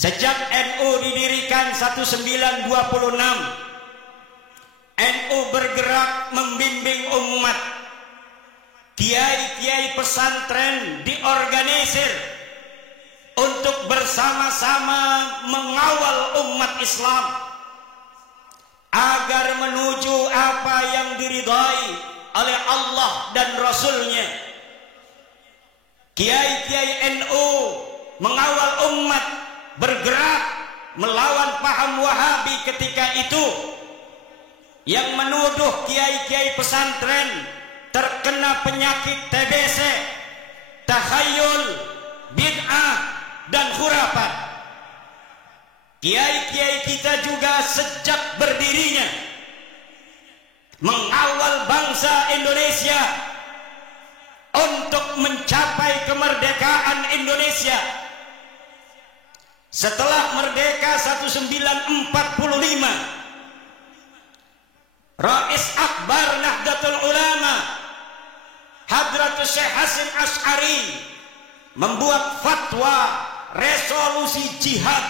Sejak NU didirikan 1926, NU bergerak membimbing umat. Kiai-kiai pesantren diorganisir untuk bersama-sama mengawal umat Islam agar menuju apa yang diridhai oleh Allah dan Rasulnya. Kiai-kiai NU mengawal umat bergerak melawan paham Wahabi ketika itu yang menuduh kiai-kiai pesantren terkena penyakit TBC, takhayul, bid'ah, dan khurafat. Kiai-kiai kita juga sejak berdirinya mengawal bangsa Indonesia untuk mencapai kemerdekaan Indonesia. Setelah merdeka 1945, Rais Akbar Nahdlatul Ulama Hadratus Syekh Hasyim Asy'ari membuat fatwa resolusi jihad,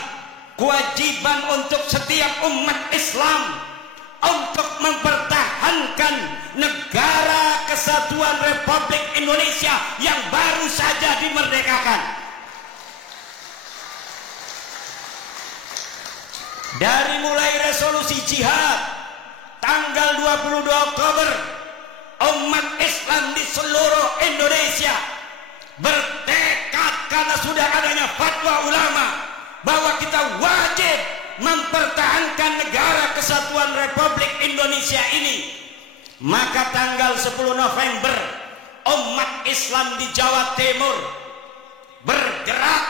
kewajiban untuk setiap umat Islam untuk mempertahankan negara kesatuan Republik Indonesia yang baru saja dimerdekakan. Dari mulai resolusi jihad tanggal 22 Oktober, umat Islam di seluruh Indonesia bertekad karena sudah adanya fatwa ulama bahwa kita wajib mempertahankan negara kesatuan Republik Indonesia ini. Maka tanggal 10 November umat Islam di Jawa Timur bergerak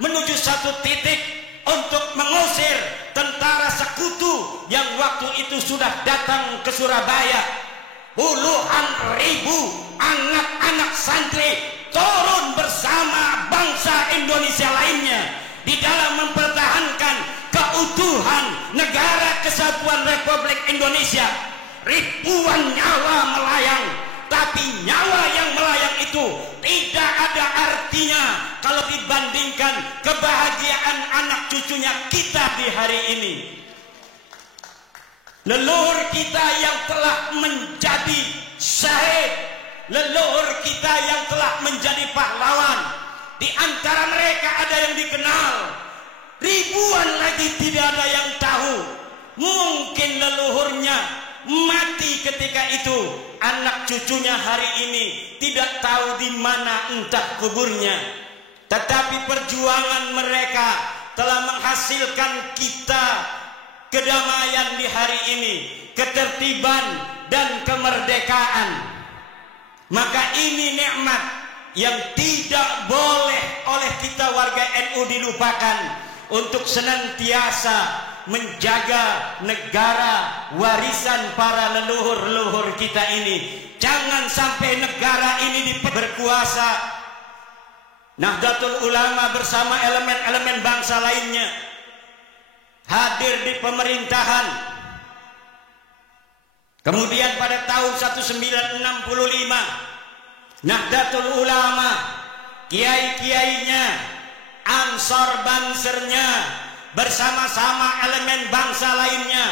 menuju satu titik untuk mengusir tentara sekutu yang waktu itu sudah datang ke Surabaya. Puluhan ribu anak-anak santri turun bersama bangsa Indonesia lainnya di dalam mempertahankan keutuhan negara kesatuan Republik Indonesia. Ribuan nyawa melayang, tapi nyawa yang melayang itu tidak ada artinya kalau dibandingkan kebahagiaan anak cucunya kita di hari ini. Leluhur kita yang telah menjadi syahid, leluhur kita yang telah menjadi pahlawan, di antara mereka ada yang dikenal, ribuan lagi tidak ada yang tahu. Mungkin leluhurnya mati ketika itu, anak cucunya hari ini tidak tahu di mana entah kuburnya. Tetapi perjuangan mereka telah menghasilkan kita kedamaian di hari ini, ketertiban dan kemerdekaan. Maka ini nikmat yang tidak boleh oleh kita warga NU dilupakan untuk senantiasa menjaga negara warisan para leluhur-leluhur kita ini. Jangan sampai negara ini berkuasa. Nahdlatul Ulama bersama elemen-elemen bangsa lainnya hadir di pemerintahan. Kemudian pada tahun 1965 Nahdlatul Ulama, kiai-kiainya, ansor bansernya bersama-sama elemen bangsa lainnya,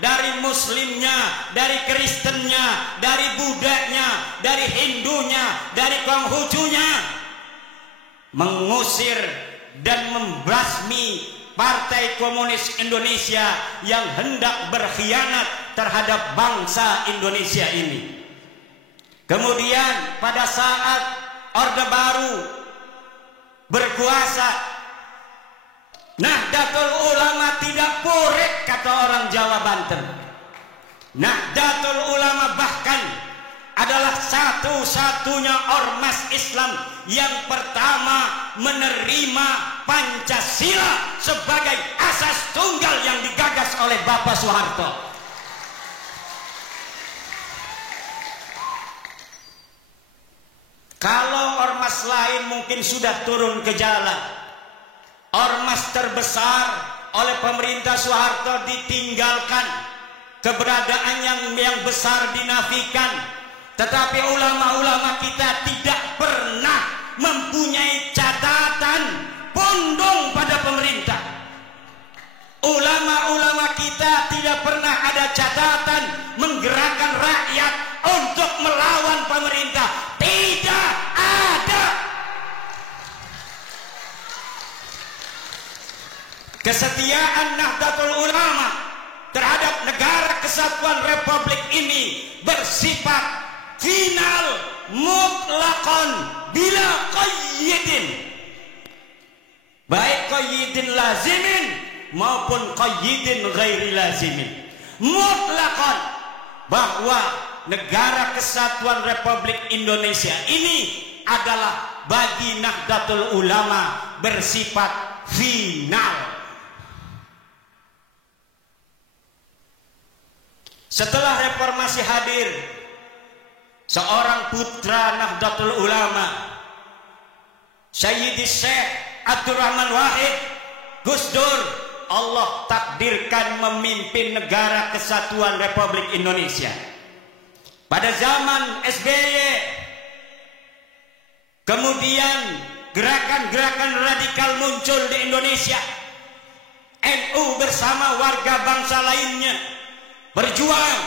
dari muslimnya, dari kristennya, dari budanya, dari hindunya, dari konghucunya, mengusir dan membasmi Partai Komunis Indonesia yang hendak berkhianat terhadap bangsa Indonesia ini. Kemudian pada saat Orde Baru berkuasa, Nahdlatul Ulama tidak purek, kata orang Jawa Banten. Nahdlatul Ulama bahkan adalah satu-satunya ormas Islam yang pertama menerima Pancasila sebagai asas tunggal yang digagas oleh Bapak Soeharto. Kalau ormas lain mungkin sudah turun ke jalan, ormas terbesar oleh pemerintah Soeharto ditinggalkan, keberadaan yang besar dinafikan. Tetapi ulama-ulama kita tidak pernah mempunyai catatan pondong pada pemerintah. Ulama-ulama kita tidak pernah ada catatan menggerakkan rakyat untuk melawan pemerintah. Tidak ada. Kesetiaan Nahdlatul Ulama terhadap negara kesatuan Republik ini bersifat final, mutlakon, bila qayyidin, baik qayyidin lazimin maupun qayyidin ghairi lazimin, mutlakon, bahwa negara kesatuan Republik Indonesia ini adalah bagi Nahdlatul Ulama bersifat final. Setelah reformasi hadir seorang putra Nahdlatul Ulama, Sayyidi Syekh Abdurrahman Wahid Gus Dur, Allah takdirkan memimpin negara kesatuan Republik Indonesia. Pada zaman SBY, kemudian gerakan-gerakan radikal muncul di Indonesia. NU bersama warga bangsa lainnya berjuang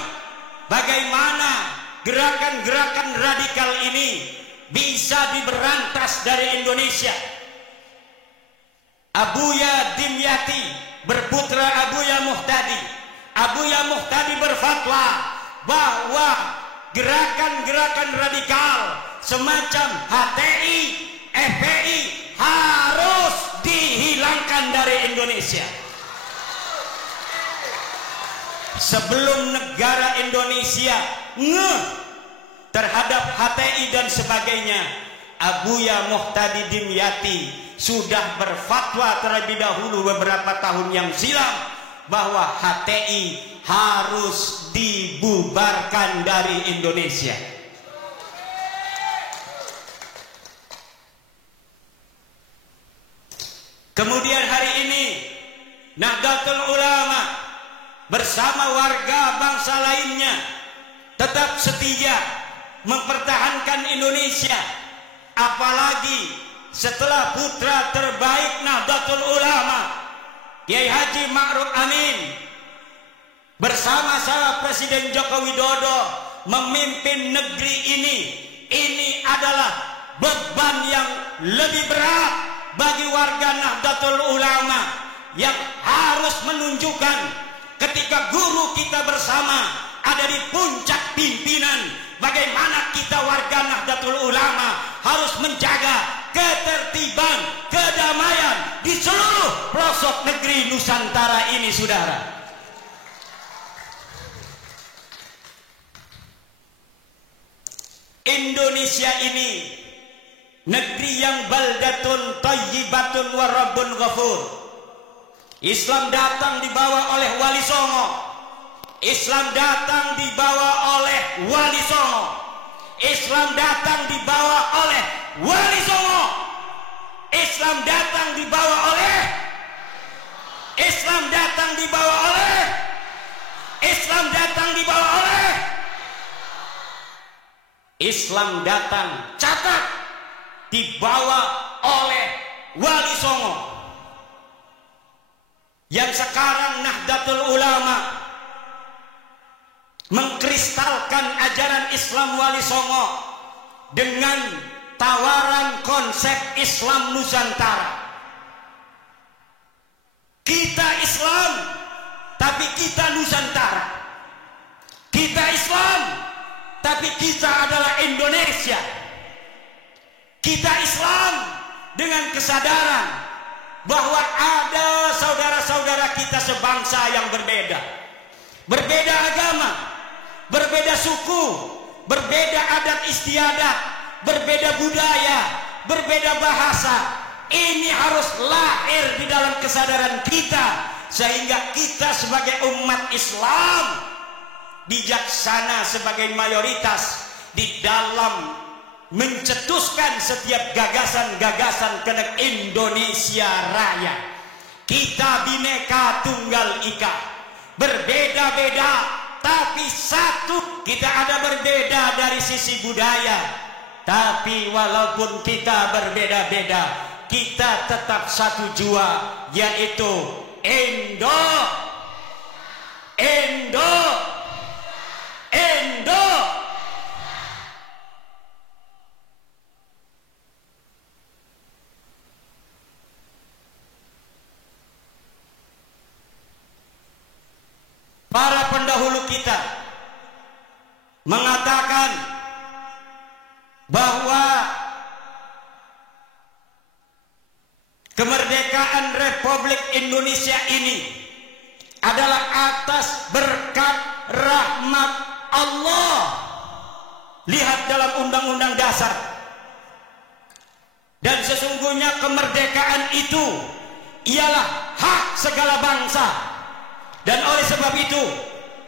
bagaimana gerakan-gerakan radikal ini bisa diberantas dari Indonesia. Abuya Dimyati berputra Abuya Muhtadi. Abuya Muhtadi berfatwa bahwa gerakan-gerakan radikal semacam HTI, FPI harus dihilangkan dari Indonesia. Sebelum negara Indonesia ngeh terhadap HTI dan sebagainya, Abuya Muhtadi Dimyati sudah berfatwa terlebih dahulu beberapa tahun yang silam bahwa HTI harus dibubarkan dari Indonesia. Kemudian hari ini Nahdlatul Ulama bersama warga bangsa lainnya tetap setia mempertahankan Indonesia, apalagi setelah putra terbaik Nahdlatul Ulama Kiai Haji Ma'ruf Amin bersama sama Presiden Joko Widodo memimpin negeri ini adalah beban yang lebih berat bagi warga Nahdlatul Ulama yang harus menunjukkan ketika guru kita bersama ada di puncak pimpinan, bagaimana kita warga Nahdlatul Ulama harus menjaga ketertiban, kedamaian di seluruh pelosok negeri Nusantara ini, saudara. Indonesia ini negeri yang baldatun thayyibatun wa rabbun ghafur. Islam datang dibawa oleh Wali Songo. Islam datang dibawa oleh Wali Songo. Islam datang dibawa oleh Wali Songo. Islam datang dibawa oleh Islam datang dibawa oleh Islam datang dibawa oleh Islam datang, catat, dibawa oleh Wali Songo. Yang sekarang Nahdlatul Ulama mengkristalkan ajaran Islam Wali Songo dengan tawaran konsep Islam Nusantara. Kita Islam, tapi kita Nusantara. Kita Islam, tapi kita adalah Indonesia. Kita Islam dengan kesadaran bahwa ada saudara-saudara kita sebangsa yang berbeda. Berbeda agama, berbeda suku, berbeda adat istiadat, berbeda budaya, berbeda bahasa. Ini harus lahir di dalam kesadaran kita, sehingga kita sebagai umat Islam bijaksana sebagai mayoritas di dalam mencetuskan setiap gagasan-gagasan kepada Indonesia Raya. Kita Bhinneka Tunggal Ika, berbeda-beda tapi satu. Kita ada berbeda dari sisi budaya, tapi walaupun kita berbeda-beda, kita tetap satu jua, yaitu Indo, Indo, Indo. Para pendahulu kita mengatakan bahwa kemerdekaan Republik Indonesia ini adalah atas berkat rahmat Allah. Lihat dalam Undang-Undang Dasar. Dan sesungguhnya kemerdekaan itu ialah hak segala bangsa. Dan oleh sebab itu,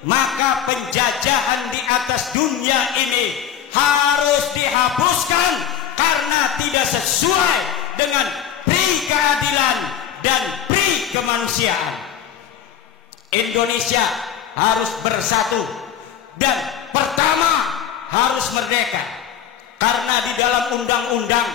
maka penjajahan di atas dunia ini harus dihapuskan karena tidak sesuai dengan pri keadilan dan pri kemanusiaan. Indonesia harus bersatu dan pertama harus merdeka. Karena di dalam undang-undang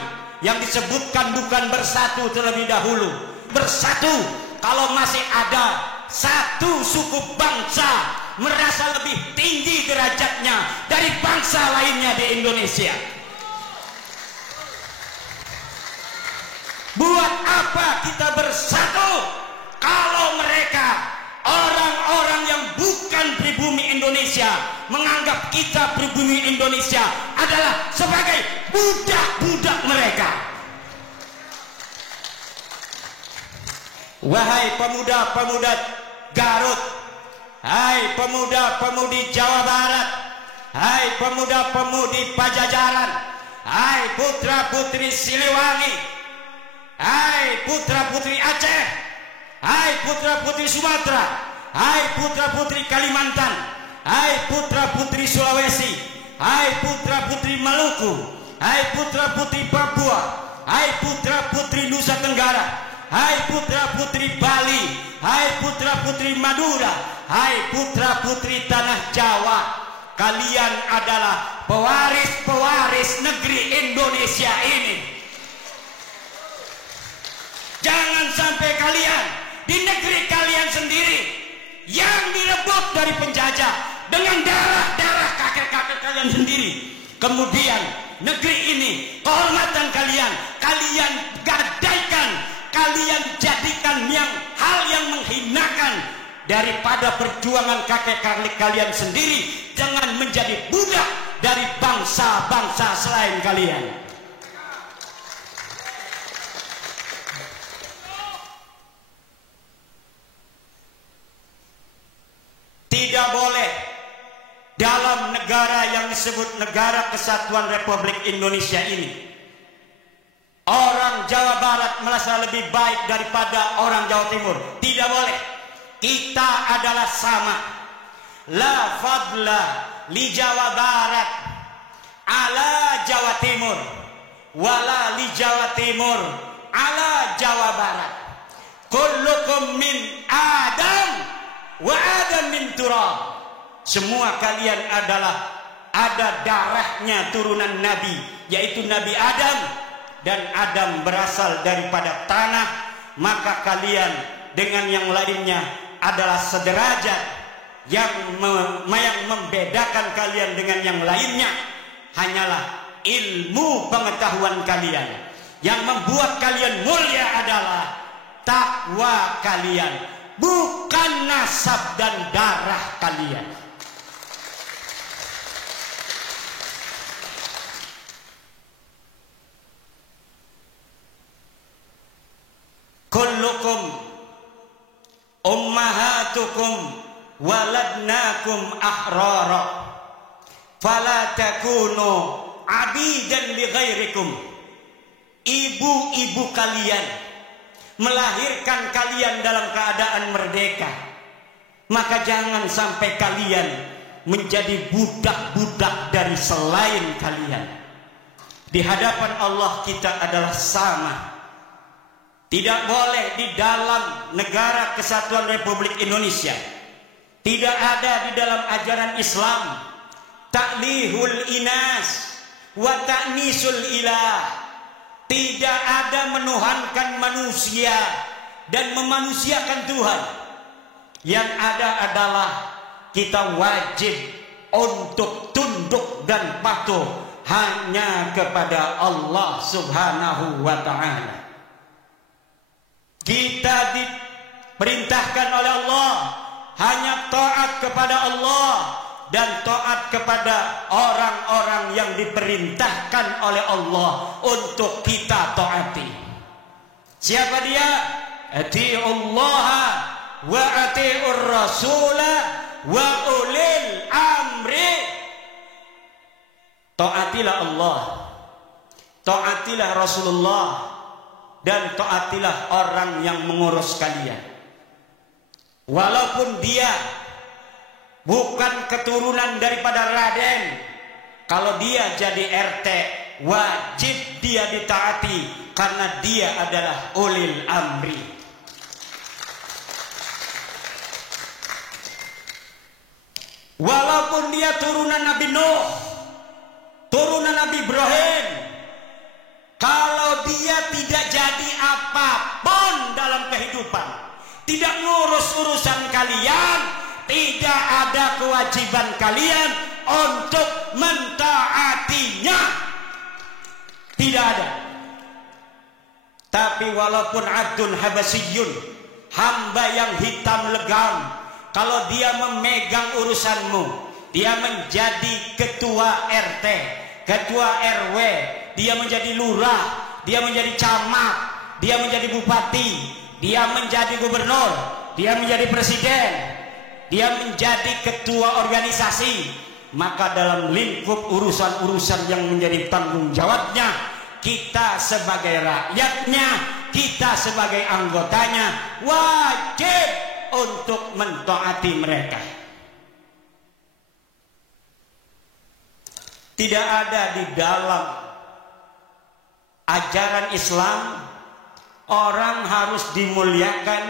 yang disebutkan bukan bersatu terlebih dahulu. Bersatu kalau masih ada satu suku bangsa merasa lebih tinggi derajatnya dari bangsa lainnya di Indonesia. Buat apa kita bersatu kalau mereka orang-orang yang bukan pribumi Indonesia menganggap kita pribumi Indonesia adalah sebagai budak-budak mereka. Wahai pemuda-pemuda Garut, hai pemuda-pemudi Jawa Barat, hai pemuda-pemudi Pajajaran, hai putra-putri Siliwangi, hai putra-putri Aceh, hai putra-putri Sumatera, hai putra-putri Kalimantan, hai putra-putri Sulawesi, hai putra-putri Maluku, hai putra-putri Papua, hai putra-putri Nusa Tenggara, hai putra-putri Bali, hai putra-putri Madura, hai putra-putri Tanah Jawa. Kalian adalah pewaris-pewaris negeri Indonesia ini. Jangan sampai kalian di negeri kalian sendiri yang direbut dari penjajah dengan darah-darah kakek-kakek kalian sendiri. Kemudian negeri ini, kehormatan kalian, kalian gadaikan, kalian jadikan hal yang menghinakan daripada perjuangan kakek-kakek kalian sendiri dengan menjadi budak dari bangsa-bangsa selain kalian. Tidak boleh dalam negara yang disebut Negara Kesatuan Republik Indonesia ini orang Jawa Barat merasa lebih baik daripada orang Jawa Timur. Tidak boleh. Kita adalah sama. La fadla li Jawa Barat ala Jawa Timur, wala li Jawa Timur ala Jawa Barat. Kullukum min Adam wa Adam min turab. Semua kalian adalah ada darahnya turunan Nabi, yaitu Nabi Adam, dan Adam berasal daripada tanah. Maka kalian dengan yang lainnya adalah sederajat. Yang membedakan kalian dengan yang lainnya hanyalah ilmu pengetahuan kalian. Yang membuat kalian mulia adalah takwa kalian, bukan nasab dan darah kalian. Kullukum ummahatukum waladnakum ahrara fala takunu abidan li ghairikum. Ibu-ibu kalian melahirkan kalian dalam keadaan merdeka, maka jangan sampai kalian menjadi budak-budak dari selain kalian. Di hadapan Allah kita adalah sama. Tidak boleh di dalam Negara Kesatuan Republik Indonesia, tidak ada di dalam ajaran Islam ta'lihul inas wa ta'nisul ilah. Tidak ada menuhankan manusia dan memanusiakan Tuhan. Yang ada adalah kita wajib untuk tunduk dan patuh hanya kepada Allah Subhanahu wa ta'ala. Kita diperintahkan oleh Allah hanya taat kepada Allah dan taat kepada orang-orang yang diperintahkan oleh Allah untuk kita taati. Siapa dia? Atiullaha wa atiur rasula wa ulil amri. Taatilah Allah, taatilah Rasulullah, dan taatilah orang yang mengurus kalian. Walaupun dia bukan keturunan daripada Raden, kalau dia jadi RT, wajib dia ditaati karena dia adalah ulil amri. Walaupun dia turunan Nabi Nuh, turunan Nabi Ibrahim, kalau dia tidak jadi apapun dalam kehidupan, tidak ngurus urusan kalian, tidak ada kewajiban kalian untuk mentaatinya. Tidak ada. Tapi walaupun abdun habasyun, hamba yang hitam legam, kalau dia memegang urusanmu, dia menjadi ketua RT, ketua RW, dia menjadi lurah, dia menjadi camat, dia menjadi bupati, dia menjadi gubernur, dia menjadi presiden, dia menjadi ketua organisasi, maka dalam lingkup urusan-urusan yang menjadi tanggung jawabnya, kita sebagai rakyatnya, kita sebagai anggotanya wajib untuk mentaati mereka. Tidak ada di dalam ajaran Islam orang harus dimuliakan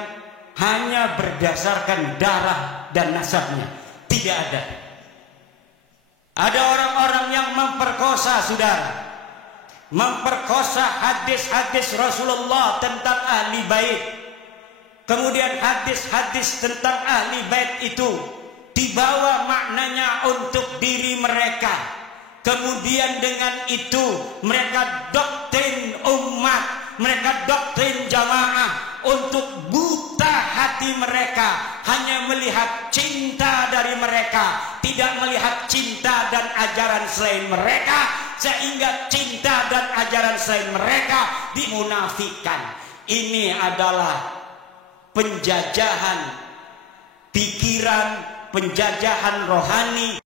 hanya berdasarkan darah dan nasabnya. Tidak ada. Ada orang-orang yang memperkosa, saudara, memperkosa hadis-hadis Rasulullah tentang ahli bait. Kemudian hadis-hadis tentang ahli bait itu dibawa maknanya untuk diri mereka. Kemudian dengan itu mereka doktrin umat, mereka doktrin jamaah untuk buta hati mereka, hanya melihat cinta dari mereka, tidak melihat cinta dan ajaran selain mereka, sehingga cinta dan ajaran selain mereka dimunafikan. Ini adalah penjajahan pikiran, penjajahan rohani